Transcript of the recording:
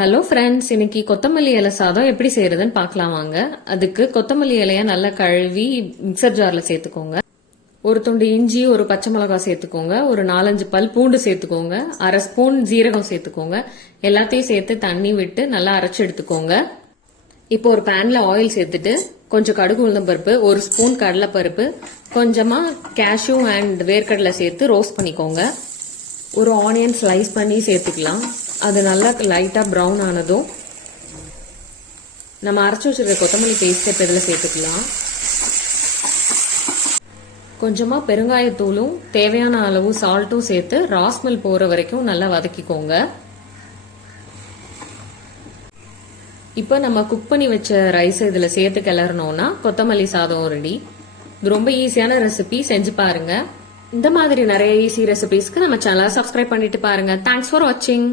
Hello friends, இன்னைக்கு கொத்தமல்லி இலை சாதம் எப்படி செய்யறதுன்னு பார்க்கலாம் வாங்க. அதுக்கு கொத்தமல்லி இலைய நல்லா கழுவி மிக்சர் ஜார்ல சேர்த்துக்கோங்க. ஒரு துண்டு இஞ்சி, ஒரு பச்சை மிளகாய் சேர்த்துக்கோங்க. ஒரு 4-5 பல் பூண்டு சேர்த்துக்கோங்க. 1/2 ஸ்பூன் ஜீரகம் சேர்த்துக்கோங்க. எல்லாத்தையும் சேர்த்து தண்ணி விட்டு நல்லா அரைச்சு எடுத்துக்கோங்க. இப்போ ஒரு பேன்ல ஆயில் சேர்த்துட்டு கொஞ்சம் கடுகு உளுந்தம் பருப்பு, 1 ஸ்பூன் கடலைப்பருப்பு, கொஞ்சமா கேஷ்யூ அண்ட் வேர்க்கடலை சேர்த்து ரோஸ்ட் பண்ணிக்கோங்க. ஒரு ஆனியன் ஸ்லைஸ் பண்ணி சேர்த்துக்கலாம். அது நல்லா லைட்டா ப்ரௌன் ஆனதும் நம்ம அரைச்சு வச்சிருக்க கொத்தமல்லி பேஸ்ட் இப்போ இதில் சேர்த்துக்கலாம். கொஞ்சமா பெருங்காயத்தூளும் தேவையான அளவு சால்ட்டும் சேர்த்து ராஸ்மெல் போற வரைக்கும் நல்லா வதக்கிக்கோங்க. இப்போ நம்ம குக் பண்ணி வச்ச ரைஸ் இதில் சேர்த்து கிளறணும்னா கொத்தமல்லி சாதம் ரெடி. இது ரொம்ப ஈஸியான ரெசிபி, செஞ்சு பாருங்க. இந்த மாதிரி நிறைய ஈஸி ரெசிபிஸ்க்கு நம்ம சேனலை சப்ஸ்கிரைப் பண்ணிட்டு பாருங்க. தேங்க்ஸ் ஃபார் வாட்சிங்.